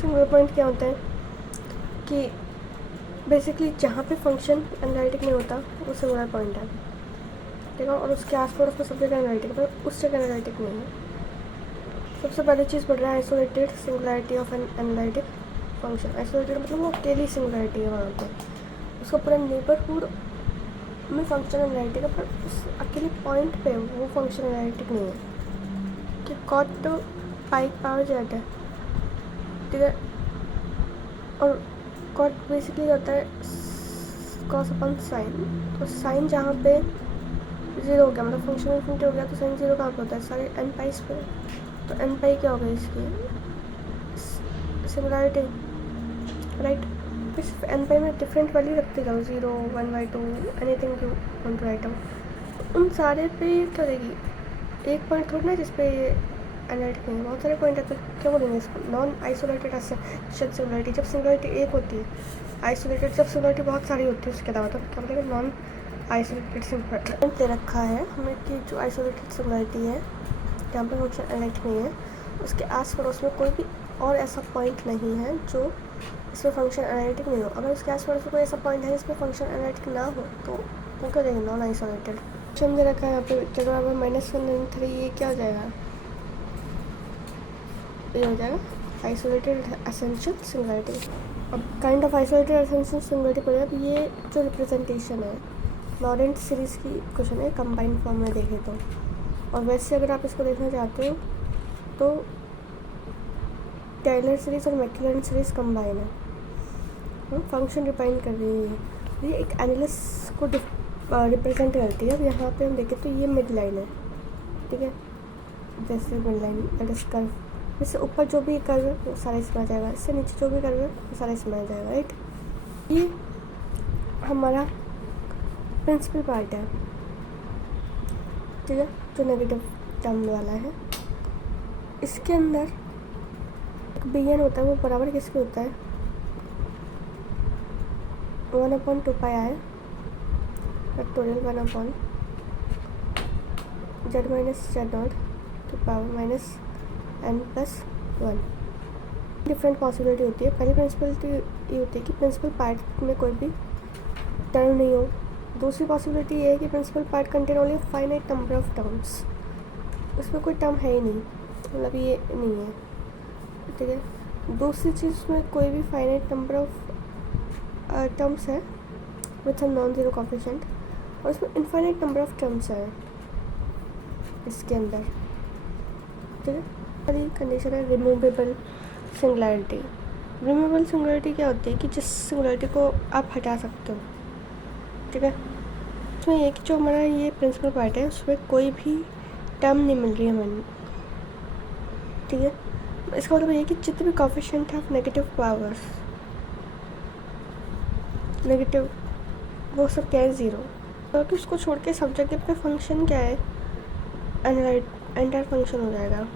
Singular point क्या होता है कि बेसिकली जहाँ पे फंक्शन एनालिटिक नहीं होता वो सिंगुलर पॉइंट है, ठीक है, और उसके आस पड़ोस में सब जगह एनालिटिक, पर उस जगह एनालिटिक नहीं है। सबसे पहली चीज़ बढ़ रहा है isolated singularity of an analytic function. Isolated मतलब वो अकेली सिंगुलरिटी है वहाँ पे, उसका पूरा नेबरहुड में फंक्शन एनालिटिक है, पर उस अकेले पॉइंट पे वो फंक्शन एनालिटिक नहीं है। कि कॉट तो पाई पावर जेड है, ठीक है, और कॉट बेसिकली होता है कॉस अपन साइन। तो साइन जहाँ पे ज़ीरो हो गया, मतलब फंक्शन इन्फिनिटी हो गया, तो साइन ज़ीरो कहाँ पे होता है, सारे एन पाइस पे। तो एन पाई क्या हो गई इसकी सिंगुलरिटी, राइट। फिर सिर्फ एन पाई में डिफरेंट वैल्यू रखते जाओ, 0, 1/2, anything you want to write out. उन सारे पे क्या देगी, एक पॉइंट थोड़ा ना जिसपे एनालिटिक नहीं है, बहुत सारे पॉइंट है। तो क्या बोलेंगे इसको, नॉन आइसोलेटेड एसेंशियल सिंगुलरिटी। जब सिंगुलरिटी एक होती है, आइसोलेटेड जब सिंगुलरिटी बहुत सारी होती है उसके अलावा, तो क्या बोलेंगे, नॉन आइसोलेटेड सिंगुलरिटी। दे रखा है हमें कि जो आइसोलेटेड सिंगुलरिटी है जहाँ पर फंक्शन एनालिटिक नहीं है, उसके आस पड़ोस में कोई भी और ऐसा पॉइंट नहीं है जो इसमें फंक्शन एनालिटिक नहीं हो। अगर उसके आस पड़ोस में कोई ऐसा पॉइंट है जिसमें फंक्शन एनालिटिक ना हो तो वो क्या देंगे, नॉन आइसोलेटेड। फंक्शन दे रखा है यहाँ पे जब बराबर -1 3, ये क्या हो जाएगा, ये हो जाएगा आइसोलेटेड एसेंशियल सिंगुलरिटी। अब kind of isolated essential singularity पड़ेगा। अब ये जो रिप्रेजेंटेशन है लॉरेंट सीरीज़ की क्वेश्चन है कंबाइंड फॉर्म में देखें तो, और वैसे अगर आप इसको देखना चाहते हो तो टेलर सीरीज़ और मैक्लॉरिन सीरीज़ कंबाइन है। फंक्शन डिफाइन कर रही है, ये एक एनालिस को रिप्रेजेंट करती है। अब यहाँ पे हम देखें तो ये मिड लाइन है, ठीक है, जैसे mid line that is curve. इससे ऊपर जो भी कर्व है वो सारा इसमें आ जाएगा, इससे नीचे जो भी कर्व है वो सारा इसमें आ जाएगा, राइट। ये हमारा प्रिंसिपल पार्ट है, ठीक है, जो नेगेटिव टर्म वाला है। इसके अंदर bn होता है, वो बराबर किसके होता है, 1/2πi फैक्टोरियल 1/z z0 की पावर -n+1। डिफरेंट पॉसिबिलिटी होती है। पहली प्रिंसिपलिटी ये होती है कि प्रिंसिपल पार्ट में कोई भी टर्म नहीं हो। दूसरी पॉसिबिलिटी ये है कि principal part contain only finite number of terms, उसमें कोई टर्म है ही नहीं, मतलब ये नहीं है, ठीक है। दूसरी चीज़ में कोई भी फाइनाइट नंबर ऑफ टर्म्स है with some non zero coefficient, और उसमें इनफाइनाइट नंबर ऑफ टर्म्स है इसके अंदर, ठीक है। पहली कंडीशन है रिमूवेबल सिंगुलरिटी। रिमूवेबल सिंगुलरिटी क्या होती है कि जिस सिंगुलरिटी को आप हटा सकते हो, ठीक है। उसमें ये कि जो हमारा ये प्रिंसिपल पार्ट है उसमें कोई भी टर्म नहीं मिल रही है हमें, ठीक है। इसका मतलब ये कि जितने भी कोफिशिएंट है नेगेटिव पावर्स, नेगेटिव, वो सब क्या है, 0। तो उसको छोड़ के सब जगह पे फंक्शन क्या है, एंटायर फंक्शन हो जाएगा।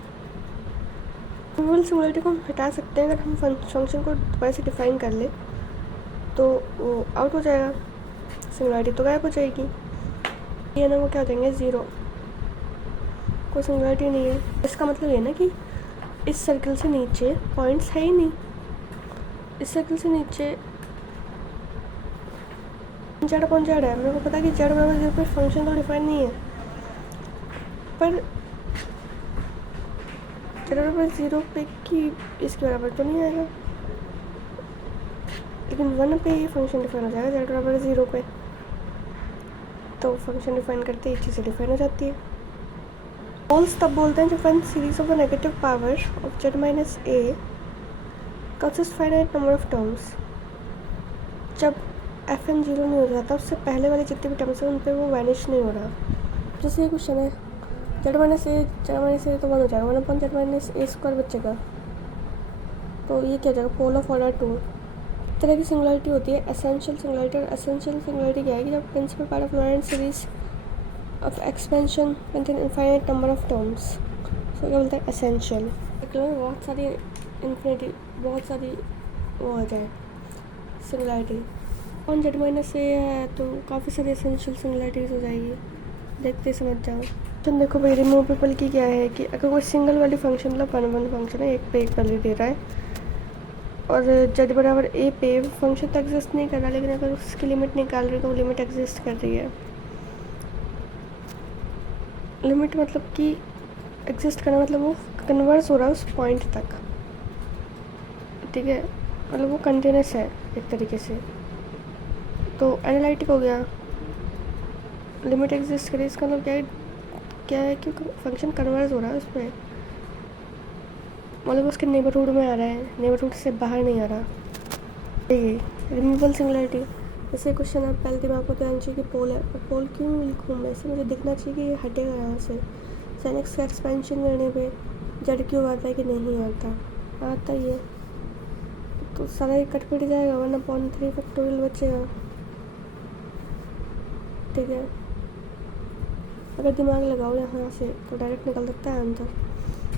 रिमूवेबल सिंगुलरिटी को हम हटा सकते हैं, अगर हम फंक्शन को दोबारा से डिफाइन कर ले तो वो आउट हो जाएगा, सिंगुलरिटी तो गायब हो जाएगी। ये ना वो क्या हो जाएंगे, 0, कोई सिंगुलरिटी नहीं है। इसका मतलब ये ना कि इस सर्कल से नीचे पॉइंट्स है ही नहीं, इस सर्कल से नीचे z/z है। मेरे को पता है कि z/0 पर फंक्शन तो डिफाइन नहीं है, पर z/0 पे की इसके बराबर तो नहीं आएगा, लेकिन 1 पे ये फंक्शन डिफाइन हो जाएगा z/0 पे, तो फंक्शन डिफाइन करते ही चीज़ें डिफाइन हो जाती है। पोल्स तब बोलते हैं जब one series of a negative power of z-a consist finite number of terms. जब fn 0 नहीं हो जाता, उससे पहले वाले जितने भी टर्म्स हैं उन पर वो वैनिश नहीं हो रहा। जैसे ये क्वेश्चन है z-a तो 1 हो जाएगा, 1/z-a² बचेगा, तो ये क्या हो जाएगा, पोल ऑफ ऑर्डर 2। तरह की सिंगुलरिटी होती है एसेंशियल सिंगुलरिटी, और एसेंशियल सिंगुलरिटी क्या है कि जब principal part of Laurent series of expansion contain infinite number of terms, so क्या बोलते हैं, एसेंशियल। बहुत सारी इन्फिनिटी, बहुत सारी वो आ जाए सिंगुलरिटी, ऑन z-a है तो काफ़ी सारी एसेंशियल सिंगुलरिटीज़ हो जाएगी, देखते समझ जाओ। तो देखो भाई, रिमूवेबल की क्या है कि अगर कोई सिंगल वाली फंक्शन, मतलब 1/1 फंक्शन है, एक पे एक वैल्यू दे रहा है, और z बराबर a पे फंक्शन तो एग्जिस्ट नहीं कर रहा, लेकिन अगर उसकी लिमिट निकाल रही है तो वो लिमिट एग्जिस्ट कर रही है। लिमिट मतलब कि एग्जिस्ट करना मतलब वो कन्वर्स हो रहा है उस पॉइंट तक, ठीक है, मतलब वो कंटिन्यूस है एक तरीके से। तो एनालिटिक हो गया, लिमिट एग्जिस्ट करे, इसका मतलब क्या है कि फंक्शन कन्वर्स हो रहा है उस पर, मतलब उसके नेबरहुड में आ रहा है, नेबरहुड से बाहर नहीं आ रहा। ये रिमूवल सिंगुलरिटी, जैसे क्वेश्चन आप पहले दिमाग को तो आना चाहिए कि पोल है, और पोल क्यों लिखूँ मैं, ऐसे मुझे दिखना चाहिए कि ये हटेगा यहाँ से। साइन एक्स का एक्सपेंशन करने पे जेड क्यों आता है कि नहीं आता ही है, तो सारा ये कट पिट जाएगा, 1/3 फैक्टोरियल बचेगा, ठीक है। अगर दिमाग लगाओ यहाँ से तो डायरेक्ट निकल सकता है आंसर,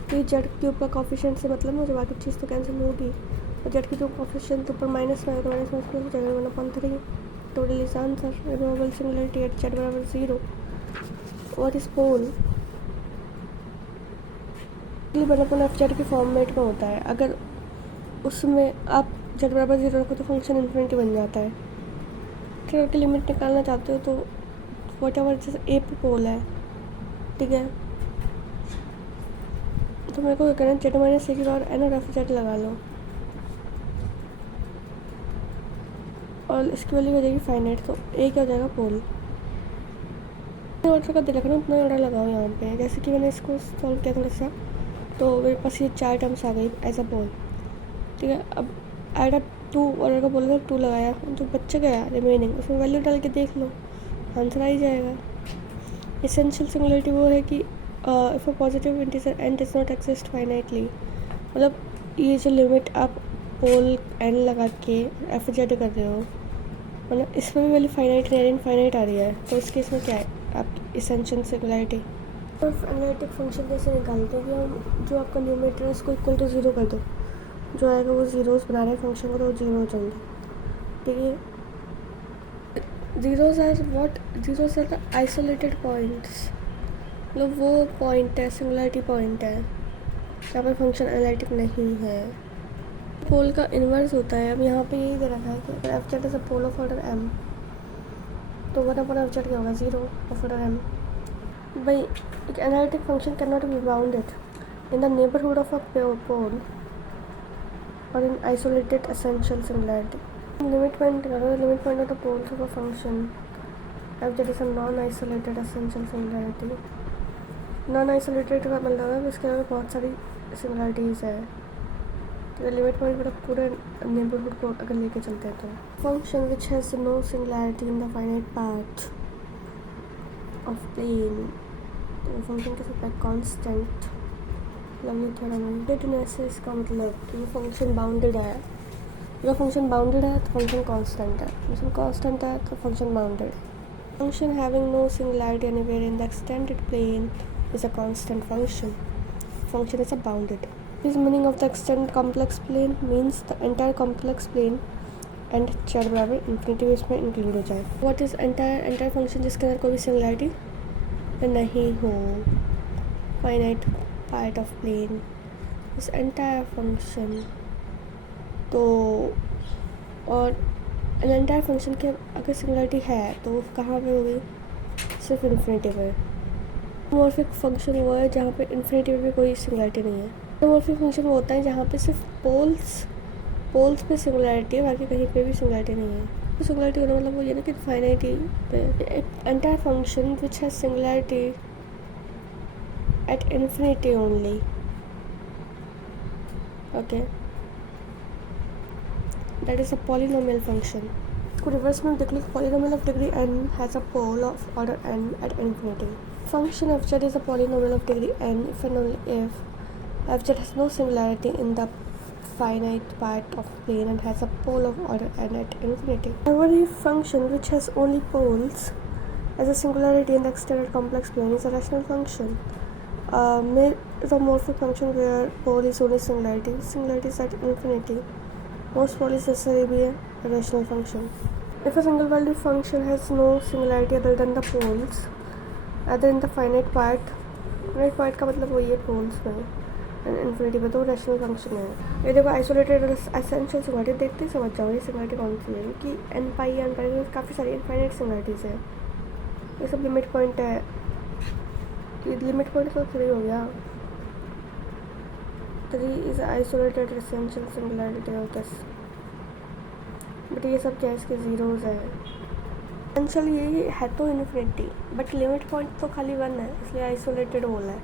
क्योंकि जेड क्यूब का कॉफिशिएंट से मतलब मुझे बाकी चीज़ तो कैंसिल होगी, और जेड की जो कॉफिशिएंट ऊपर माइनस में आएगा तो माइनस में प्लस हो जाएगा, 1/3 total is answer. Removable singularity at Z बराबर 0। What is pole? बराबर एफ जेड के फॉर्मेट में होता है, अगर उसमें आप जेड बराबर 0 रखो तो फंक्शन इन्फिनिटी बन जाता है। फिर अगर लिमिट निकालना चाहते हो तो वट एवर जैसे ए पे पोल है, ठीक है, तो मेरे को क्या करना है, जेड माइनस ए की बार एन और एफ जेड लगा लो, और इसकी वैल्यू हो जाएगी फाइनाइट, तो ए क्या हो जाएगा पोल। ऑर्डर का दे रखना, उतना ऑर्डर लगाओ यहाँ पे। जैसे कि मैंने इसको सॉल्व किया थोड़ा सा, तो मेरे पास ये 4 टर्म्स आ गई एज अ पोल, ठीक है। अब एड अप 2 ऑर्डर का बोला था, 2 लगाया, जो बच्चे गया रिमेनिंग उसमें वैल्यू डाल के देख लो, आंसर आ ही जाएगा। एसेंशियल सिंगुलरिटी वो है कि if a positive integer N does not exist finitely, मतलब ये जो लिमिट आप पोल एन लगा के एफ जेड कर रहे हो, मतलब इसमें भी वैल्यू फाइनाइट नहीं आ रही, इनफाइनाइट आ रही है, तो इस केस में क्या है आपकी एसेंशियल सिंगुलरिटी। और एनालिटिक फंक्शन जैसे निकालते हैं कि हम जो आपका न्यूमरेटर है उसको इक्वल टू 0 कर दो, जो आएगा वो जीरोस बना रहे हैं फंक्शन को, तो वो 0 हो जाएंगे, ठीक है। Zeros are the isolated points, मतलब वो पॉइंट है, सिंगुलरिटी पॉइंट है जहाँ पर फंक्शन एनालिटिक नहीं है। पोल का इन्वर्स होता है, अब यहाँ पे यही दे रखा है कि अगर F Z is a pole of order M, तो 1/f जेड क्या होगा, 0 ऑफ ऑर्डर एम। भाई एक analytic function can not be bounded in the neighbourhood of a pole और in isolated essential singularity. Limit point करो, limit point of the poles of a function f Z is a non isolated essential singularity. Non isolated का मतलब है इसके अलावा बहुत सारी similarities है, तो लिमिट पॉइंट पर पूरे नेबरहुड को अगर लेके चलते हैं तो function which has no singularity in the finite part of plane, तो फंक्शन के साथ कांस्टेंट लवली थ्योरम है। डेटनेस है इसका मतलब कि वो फंक्शन बाउंडेड है, अगर फंक्शन बाउंडेड है तो फंक्शन कांस्टेंट है, फंक्शन कांस्टेंट है तो फंक्शन बाउंडेड है। Function having no singularity anywhere in the extended plane is a constant function. Function is a bounded. This meaning of the extended complex plane means the entire complex plane and z बराबर infinity इसमें include हो जाए। What is entire function जिसके अंदर कोई भी singularity नहीं हो, finite part of plane is entire function। तो और entire function के अगर सिंगुलरिटी है तो वो कहाँ पे होगी, सिर्फ इंफिनिटी पे। मोमोर्फिक फंक्शन वो है जहाँ पे इन्फिनिटी में भी कोई सिंगुलरिटी नहीं है। मोमोर्फिक फंक्शन वो होता है जहाँ पे सिर्फ पोल्स पे सिंगुलरिटी है, बाकी कहीं पे भी सिंगुलरिटी नहीं है। तो सिंगुलरिटी होना मतलब वो ये ना कि फाइनाइटी पे entire function which has singularity at infinity only, okay, that is a polynomial function. इसको रिवर्स में देख लो, polynomial of degree n has a pole of order n at infinity. Function f z is a polynomial of degree n if and only if f z has no singularity in the finite part of plane and has a pole of order n at infinity. Every function which has only poles as a singularity in the extended complex plane is a rational function. Mesomorphic function where pole is only singularity is at infinity. Most pole is necessarily be a rational function. If a single valued function has no singularity other than the poles, other in the finite part का मतलब वही है poles में, infinity पे, तो rational function है। ये देखो आइसोलेटेड एसेंशियल सिंगुलरिटी देखते ही समझ जाओ ये सिंगुलरिटी कौन सी है, कि एन पाई काफ़ी सारी इनफाइनाइट सिंगुलरिटीज़ है। ये सब लिमिट पॉइंट है, ये लिमिट पॉइंट तो 3 हो गया। 3 is isolated essential singularity of this, but ये सब क्या है, इसके जीरोज़ है। एसेंशियल ये है तो इन्फिनिटी, बट लिमिट पॉइंट तो खाली 1 है, इसलिए आइसोलेटेड बोला है।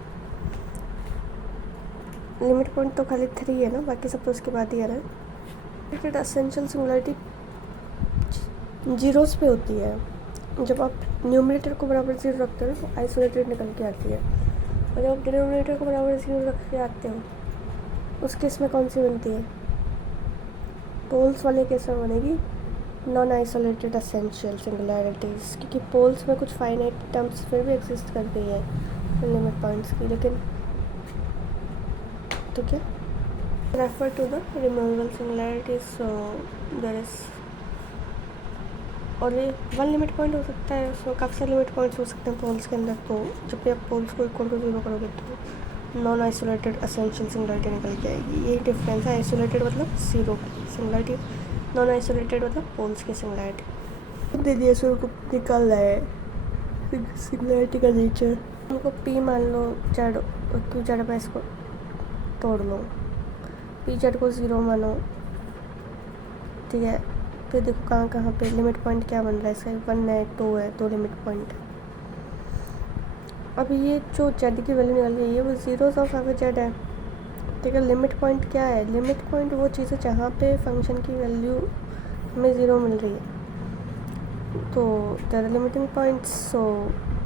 लिमिट पॉइंट तो खाली 3 है ना, बाकी सब तो उसके बाद ही है ना। एसेंशियल सिंगुलरिटी जीरोस पे होती है, जब आप न्यूमरेटर को बराबर 0 रखते हो तो आइसोलेटेड निकल के आती है, और जब आप डिनोमिनेटर को बराबर 0 रख के आते हो उस केस में कौन सी बनती है, पोल्स वाले केस में बनेगी नॉन आइसोलेटेड एसेंशियल सिंगुलरिटीज़, क्योंकि पोल्स में कुछ फाइनाइट टर्म्स फिर भी एग्जिस्ट करती है लिमिट पॉइंट्स की। लेकिन तो क्या refer to the removable singularities, so there is और ये 1 लिमिट पॉइंट हो सकता है, उसमें काफ़ी सारे लिमिट पॉइंट्स हो सकते हैं पोल्स के अंदर। तो जब भी आप पोल्स को इक्वल टू 0 करोगे तो नॉन आइसोलेटेड एसेंशियल सिंगुलरिटी निकल के आएगी। यही डिफरेंस है, आइसोलेटेड मतलब 0 सिंगुलरिटी, नॉन आइसोलेटेड मतलब पोल्स की सिंगुलरिटी। दे दिया सो को निकालना है सिंगुलरिटी का नेचर। उनको पी मान लो जेड, क्यों जेड पे इसको तोड़ लो, पी जेड को 0 मानो, ठीक है। फिर देखो कहाँ कहाँ पे लिमिट पॉइंट क्या बन रहा है इसका, 1 है 2 है, 2 लिमिट पॉइंट। अब ये जो जेड की वैल्यू निकल गई है वो जीरोस ऑफ एफ जेड है, ठीक है। लिमिट पॉइंट क्या है, लिमिट पॉइंट वो चीज़ है जहाँ पे फंक्शन की वैल्यू हमें 0 मिल रही है, तो the limiting points. So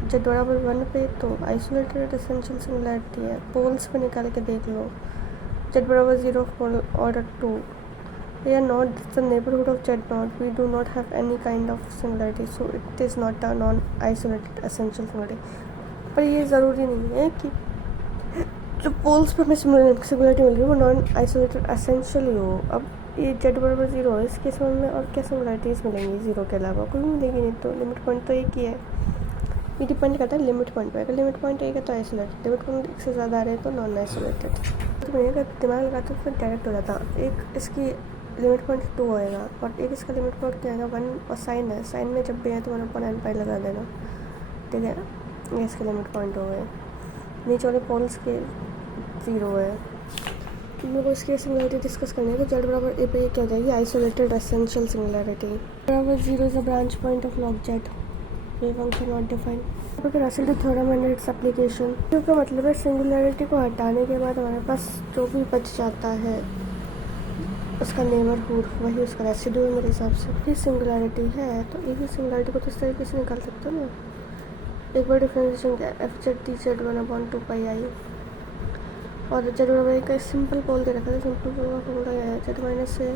Z बराबर 1 पे तो आइसोलेटेड एसेंशियल सिंगुलरिटी है। पोल्स पे निकाल के देख लो, जेड बराबर 0 पोल order 2, we are not the neighborhood of Z naught, we do not have any kind of similarity, so it is not a non-isolated essential similarity। पर ये ज़रूरी नहीं है कि जो पोल्स पर हमें सिंगुलरिटी मिल रही है वो नॉन आइसोलेटेड एसेंशियल ही हो। अब ये Z बराबर 0 है, इस केस में हमें और क्या सिंगुलरिटीज़ मिलेंगी, 0 के अलावा कोई मिलेगी नहीं। तो लिमिट पॉइंट तो एक ही है, ये डिपेंड करता है लिमिट पॉइंट पर। अगर लिमिट पॉइंट एक है तो आइसोलेटेड, लिमिट पॉइंट एक से ज़्यादा आ रहे हैं तो नॉन आइसोलेटेड। तो मैं अगर दिमाग लगाता तो फिर डायरेक्ट हो जाता, एक इसकी लिमिट पॉइंट 2 आएगा और एक इसका लिमिट पॉइंट क्या आएगा 1, और साइन है, साइन में जब भी है तो 1/n पाई लगा देना, ठीक है। ये इसके लिमिट पॉइंट हो गए। नीचे वाले पोल्स के 0 है। मेरे को इसकी सिंगुलरिटी डिस्कस करनी है, तो जेड बराबर ए पे ये क्या हो जाएगी, आइसोलेटेड एसेंशियल सिंगुलरिटी। बराबर 0 is a branch point of log z, ये function not defined. Russell theorem and its application, इसका मतलब है सिंगुलरिटी को हटाने के बाद हमारे पास जो भी बच जाता है उसका नेबरहुड वही उसका रेसिड्यू है मेरे हिसाब से। ये सिंगुलरिटी है तो एक ही सिंगुलरिटी को तो इस तरीके से निकाल सकते हो ना। एक बार डिफरेंशिएशन क्या है, एफ जेड टी जेड 1/2 पाई आई, और जेड बराबर का सिंपल पोल दे रखा है। सिंपल पोल का फॉर्मूला क्या है, जेड माइनस से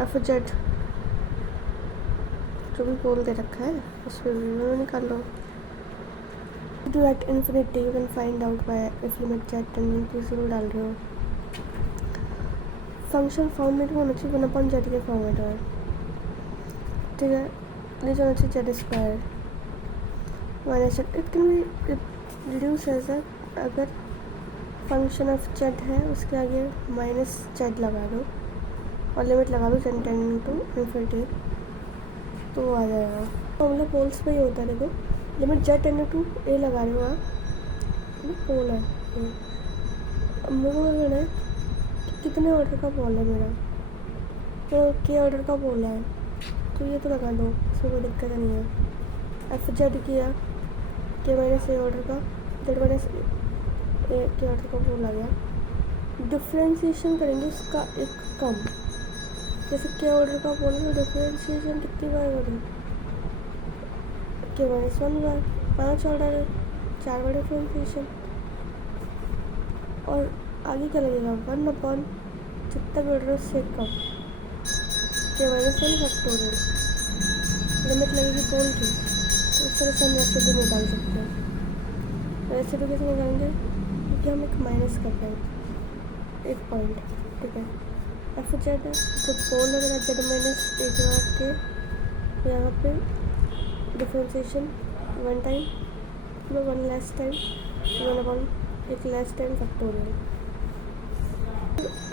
एफ जेड, जो भी पोल दे रखा है उस पर निकाल लो। Do at infinity you can find out by if limit z tending to 0 डाल रहे हो। फंक्शन फॉर्मेट में होना चाहिए 1/z के फॉर्मेट में, ठीक है। नीचे होना चाहिए Z square minus Z, it can be reduce as a, अगर फंक्शन ऑफ जेड है उसके आगे माइनस जेड लगा दो और लिमिट लगा दो जेड टेंडिंग टू इन्फिनिटी, तो वो आ जाएगा। तो मतलब पोल्स पे ही होता है, देखो लिमिट जेड टेंडिंग टू ए लगा रहे हो आप, पोल है। अब मेरे को लगना है कितने ऑर्डर का पोल है मेरा, तो के ऑर्डर का पोल है तो ये तो लगा दो, इसमें कोई दिक्कत नहीं है। एफ जेड किया के माइनस ए ऑर्डर का, जेड माइनस ए के ऑर्डर का पोल आ गया। डिफ्रेंशिएशन करेंगे उसका एक कम, जैसे के ऑर्डर का पोल है तो डिफ्रेंशिएशन कितनी बार करें, के माइनस 1 बार, 5 ऑर्डर है, 4 बार डिफ्रेंशिएशन, और आगे क्या लगेगा 1/, जितना भी ऑर्डर है उससे कम, के माइनस 1 फैक्टोरियल। लिमिट लगेगी पोल की, तो इस तरह से हम रेसिड्यू निकाल सकते हैं। रेसिड्यू कैसे निकालेंगे, क्योंकि हम एक माइनस कर रहे हैं एक पॉइंट, ठीक है। एफ जेड जो पोल है मेरा जेड माइनस ए के यहाँ पे डिफ्रेंशिएशन 1 टाइम, 1 लेस टाइम, 1/, एक less time factorial,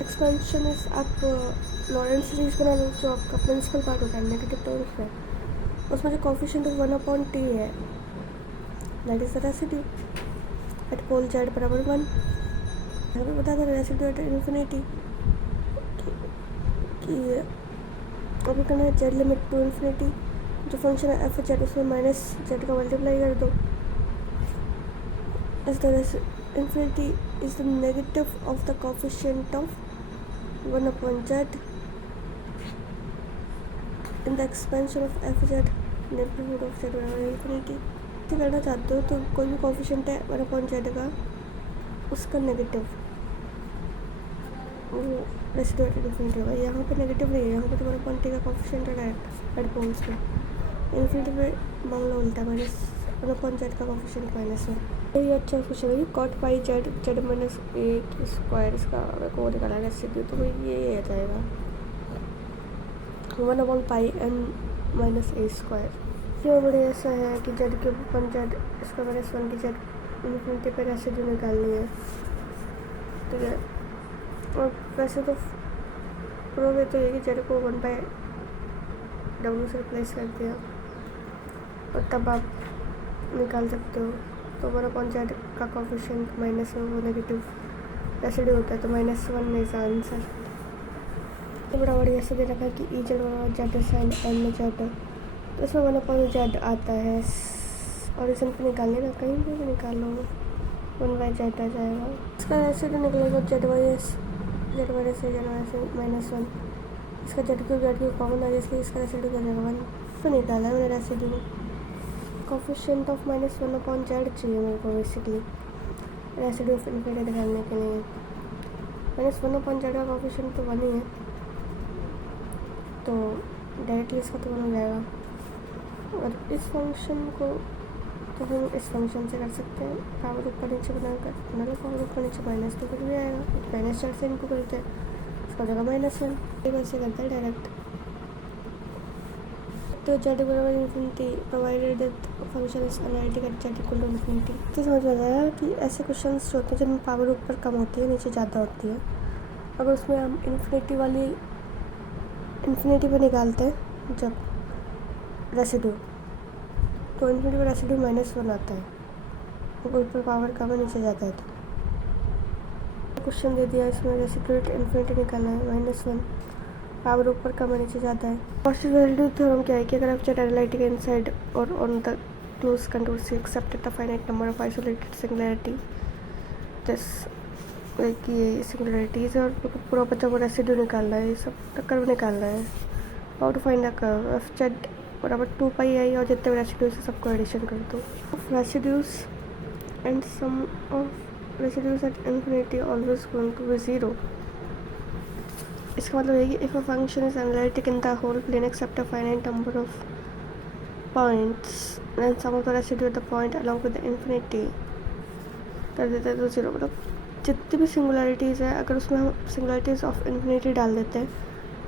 expansion is आप लॉरेंट सीरीज बना लो, जो आपका प्रिंसिपल पार्ट होता है नेगेटिव टर्म्स में, उसमें जो कोफिशिएंट ऑफ 1/t है that is the residue at pole Z बराबर 1। यहाँ पे बता दें रेसिड्यू एट इन्फिनिटी कि अब करना है जेड लिमिट टू इन्फिनिटी, जो फंक्शन है एफ जेड उसमें माइनस जेड का मल्टीप्लाई कर दो। इस तरह से infinity is the negative of the coefficient of 1/z in the expansion of fz neighborhood of z बराबर infinity। करना चाहते हो तो कोई भी कोफिशिएंट है 1/z का, उसका नेगेटिव वो रेसिड्यू एट इन्फिनिटी होगा। यहाँ पे नेगेटिव नहीं है, यहाँ पे तो 1/t का कोफिशिएंट है डायरेक्ट एट पोल्स पे। इन्फिनिटी पे मामला उल्टा, माइनस 1/z का कोफिशिएंट माइनस है। ये अच्छा क्वेश्चन है, cot pi Z Z minus एक स्क्वायर, इसका को निकाला है रेसिड्यू, तो ये आ जाएगा 1/पाई एन माइनस ए स्क्वायर। ये बड़े ऐसा है कि जेड के ऊपर जेड इसका माइनस 1 की जेड इन्फिनिटी पे रेसिड्यू निकालनी है, ठीक है। और वैसे तो प्रूव तो ये कि जेड को 1/w से रिप्लेस कर दिया और तब आप निकाल सकते हो। तो 1/z का कोफिशिएंट माइनस में वो नेगेटिव रेसिड्यू होता है, तो -1 इज आंसर। तो बड़ा बढ़िया से दे रखा है कि ई जेड बराबर जेड साइन एम जेड, तो इसमें 1/z आता है और इसे निकालने का कहीं भी निकालो 1/z आ जाएगा। इसका रेसिड्यू निकलेगा जेड माइनस से -1, इसका जेड क्यूब कॉमन आ जाए, इसका रेसिड्यू क्या जाएगा 1। तो निकाला है मैंने रेसिड्यू। कोफिशिएंट ऑफ -1/z चाहिए मेरे को बेसिकली रेसिड्यू ऑफ इन्फिनिटी निकालने के लिए। -1/z का कोफिशिएंट तो 1 ही है, तो डायरेक्टली इसका तो 1 हो जाएगा। और इस फंक्शन को तो हम इस फंक्शन से कर सकते हैं, पावर ऊपर नीचे बनाकर, मतलब पावर ऊपर नीचे माइनस तो फिर भी आएगा, -4 से इनको करते हैं, इसका जगह -1 वैसे करते हैं डायरेक्ट। तो जेड बराबर infinity provided that function is analytic at Z equal to infinity. तो समझ में आया कि ऐसे क्वेश्चंस जो होते हैं जिनमें पावर ऊपर कम होती है नीचे ज़्यादा होती है, अगर उसमें हम इन्फिनिटी पे निकालते हैं जब रेसिड्यू, तो इन्फिनिटी पे रेसिड्यू -1 आता है, ऊपर ऊपर पावर कम है नीचे ज़्यादा है। तो क्वेश्चन दे दिया, इसमें रेसिड्यू एट इन्फिनिटी निकालना है -1, पावर ऊपर कम है नीचे जाता है। पॉसिबिलिटी थ्योरम क्या है कि अगर आप जेड एनालिटिक इनसाइड और on the close contour C excepted the finite number of isolated singularity this like ये सिंगुलैरिटीज और पूरा बच्चा को रेसिड्यू निकालना है, ये सब कर्व निकालना है। How to find the curve F Z बराबर 2πi और जितने रेसिड्यूज है सबको एडिशन कर दो। Residues and sum of residues at infinity always going to be 0। इसका मतलब है कि if a function is analytic in the whole plane except a finite number of points then sum of the residue at the point along with infinity कर देते हैं तो 0। मतलब जितनी भी सिंगुलैरिटीज़ है, अगर उसमें हम सिंगुलैरिटीज़ ऑफ इन्फिनिटी डाल देते हैं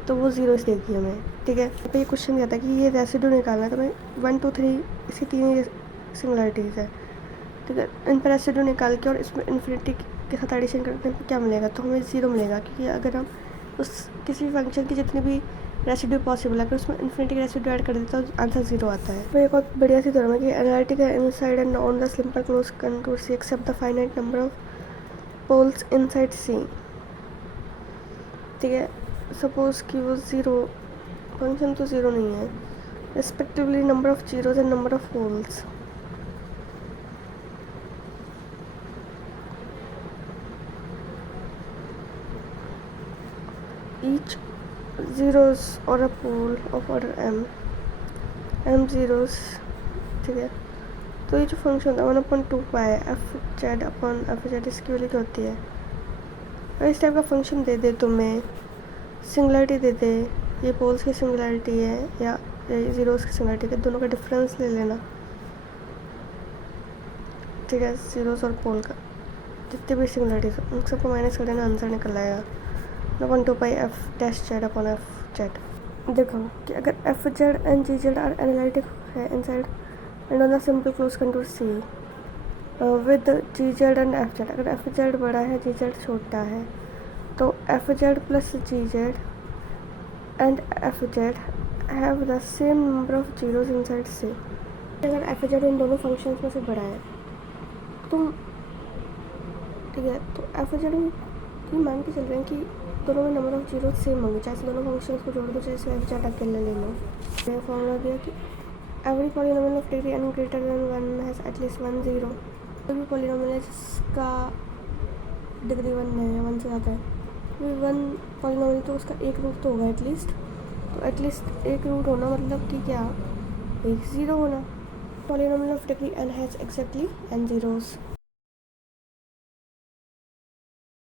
तो वो 0 देगी हमें, ठीक है। तो ये क्वेश्चन कहता है कि ये रेसिड्यू निकालना है, तो मैं 1 2 3 इसी 3 सिंगुलैरिटीज़ है, ठीक है। इन पर रेसिड्यू निकाल के और इसमें इन्फिनिटी के साथ एडिशन करते हैं क्या मिलेगा, तो हमें 0 मिलेगा, क्योंकि अगर हम उस किसी भी फंक्शन की जितनी भी रेसिड्यू पॉसिबल है अगर उसमें इन्फिनिटी का रेसिड्यू ऐड कर देता है तो आंसर 0 आता है। तो एक और बढ़िया सी थ्योरम है कि एनालिटिक है inside and on the simple close contour C except the finite number of poles inside C, ठीक है। सपोज कि वो 0 फंक्शन तो 0 नहीं है, respectively number of zeros and number of poles. each zeros or a pole of order m zeros, ठीक है। तो ये जो फंक्शन था 1/2π f z upon f z इसकी वैल्यू क्या होती है। अगर इस टाइप का फंक्शन दे दे तुम्हें, सिंगुलरिटी दे दे, ये पोल्स की सिंगुलरिटी है या जीरोस की सिंगुलरिटी है, दोनों का डिफरेंस ले लेना, ठीक है। जीरोस और पोल का जितनी भी सिंगुलरिटीज उन सबको माइनस कर देना, आंसर निकल आएगा 1/2π f dash z upon f z. देखो कि अगर F z and g z are analytic है inside and on the simple close contour c with g z and f z, अगर एफ जेड बड़ा है जी जेड छोटा है तो f z plus g z and f z have the same number of zeros inside c. अगर F Z इन दोनों functions में से बड़ा है तुम, ठीक है, तो एफ जेड ये मान के चल रहे हैं कि दोनों में नंबर ऑफ जीरो सेम होंगे, चाहे दोनों फंक्शंस को जोड़ दो, चाहे एफ जेड अकेले ले लो। ये फॉर्मूला दिया कि every polynomial of degree n greater than 1 has at least 1 zero. कोई भी पॉलिनोमियल है जिसका डिग्री 1 है या 1 से ज़्यादा है, कोई 1 पॉलिनोमियल तो उसका एक रूट तो होगा एटलीस्ट। तो एटलीस्ट एक रूट होना मतलब कि क्या, एक ज़ीरो होना। Polynomial of degree n has exactly n zeros।